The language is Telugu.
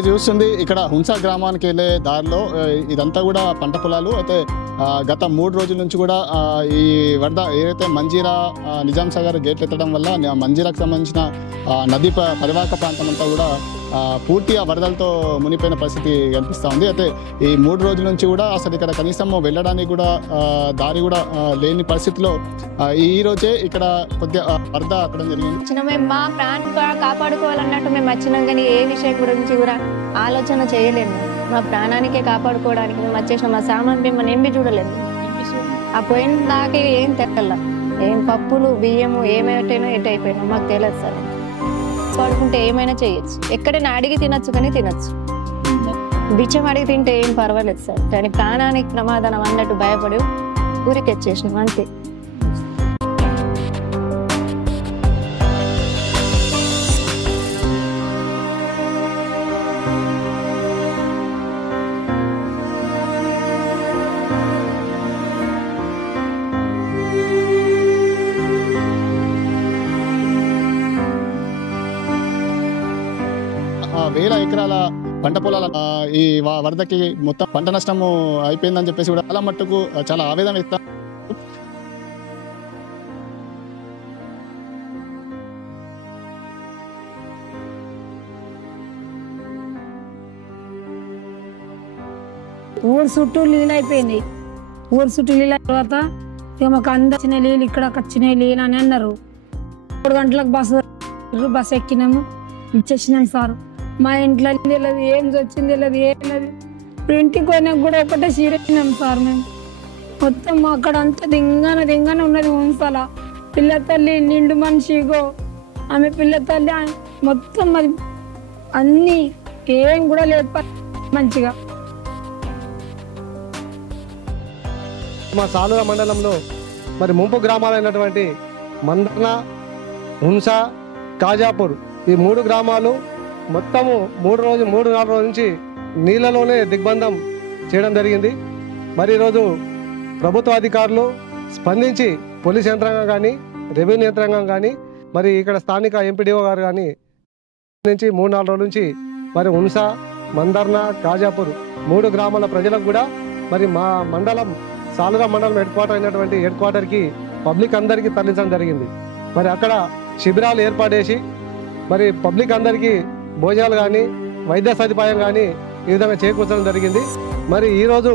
మీరు చూస్తుంది ఇక్కడ హుంసా గ్రామానికి వెళ్ళే దారిలో ఇదంతా కూడా పంట పొలాలు. అయితే గత 3 రోజుల నుంచి కూడా ఈ వరద ఏదైతే మంజీరా నిజాం సాగర్ గేట్లు ఎత్తడం వల్ల మంజీరాకు సంబంధించిన నదీ పరివాహక ప్రాంతం అంతా కూడా పూర్తిగా వరదలతో మునిపోయిన పరిస్థితి కనిపిస్తూ ఉంది. అయితే ఈ 3 రోజుల నుంచి కూడా అసలు ఇక్కడ కనీసం వెళ్ళడానికి కూడా దారి కూడా లేని పరిస్థితిలో ఈ రోజే ఇక్కడ కొద్దిగా వరద అక్కడం జరిగింది. మేము మా ప్రాణం కాపాడుకోవాలన్నట్టు మేము వచ్చినాం, కానీ ఏ విషయం గురించి కూడా ఆలోచన చేయలేము. మా ప్రాణానికే కాపాడుకోవడానికి మేము వచ్చేసినాం. మా సామాన్ మేము ఏమి చూడలేదు. ఆ పోయిన దాకా ఏం తెల్ల ఏం పప్పులు బియ్యము ఏమైనా ఎట్టయిపోయినా మాకు తెలియదు సార్. పడుకుంటే ఏమైనా చేయొచ్చు, ఎక్కడైనా అడిగి తినచ్చు, కానీ తినచ్చు. బిచ్చం అడిగి తింటే ఏం పర్వాలేదు సార్, కానీ ప్రాణానికి ప్రమాదం అన్నట్టు భయపడి ఊరికి వచ్చేసినాం అంతే. వేల ఎకరాల పంట పొలాల ఈ వరదకి మొత్తం పంట నష్టము అయిపోయిందని చెప్పేసి కూడా చాలా మట్టుకు చాలా ఆవేదన వ్యక్తం. ఊరు చుట్టూ నీళ్ళు అయిపోయింది. ఊరు చుట్టూ నీళ్ళు అయిన తర్వాత ఇక మాకు వచ్చిన నీళ్ళు ఇక్కడ వచ్చినాయి నీళ్ళు అని అన్నారు. 3 గంటలకు బస్సు ఎక్కినాము, ఇచ్చేసినాం సార్. మా ఇంట్లో తెలియదు, ఏం వచ్చింది తెలియదు, ఏం లేదు. ఇప్పుడు ఇంటికి పోయినా కూడా ఒకటే సీరియస్నాం సార్. మేము మొత్తం అక్కడ అంతా దింగానే ఉన్నది ఉంచాల. పిల్ల తల్లి నిండు మనిషిగో ఆమె పిల్ల తల్లి మొత్తం అది అన్నీ ఏం కూడా లేదు మంచిగా. మా సాలుర మండలంలో మరి ముంపు గ్రామాలైనటువంటి మందర్న, హుంస, కాజాపూర్ ఈ 3 గ్రామాలు మొత్తము 3-4 రోజుల నుంచి నీళ్ళలోనే దిగ్బంధం చేయడం జరిగింది. మరి ఈరోజు ప్రభుత్వ అధికారులు స్పందించి పోలీస్ యంత్రాంగం కానీ, రెవెన్యూ యంత్రాంగం కానీ, మరి ఇక్కడ స్థానిక ఎంపీడీఓ గారు కానీ నుంచి 3-4 రోజుల నుంచి మరి హుంస, మందర్న, కాజాపూర్ 3 గ్రామాల ప్రజలకు కూడా మరి మా మండలం సాలుర మండలం హెడ్ క్వార్టర్కి పబ్లిక్ అందరికీ తరలించడం జరిగింది. మరి అక్కడ శిబిరాలు ఏర్పాటు చేసి మరి పబ్లిక్ అందరికీ భోజనాలు కానీ, వైద్య సదుపాయం కానీ ఈ విధంగా చేకూర్చడం జరిగింది. మరి ఈరోజు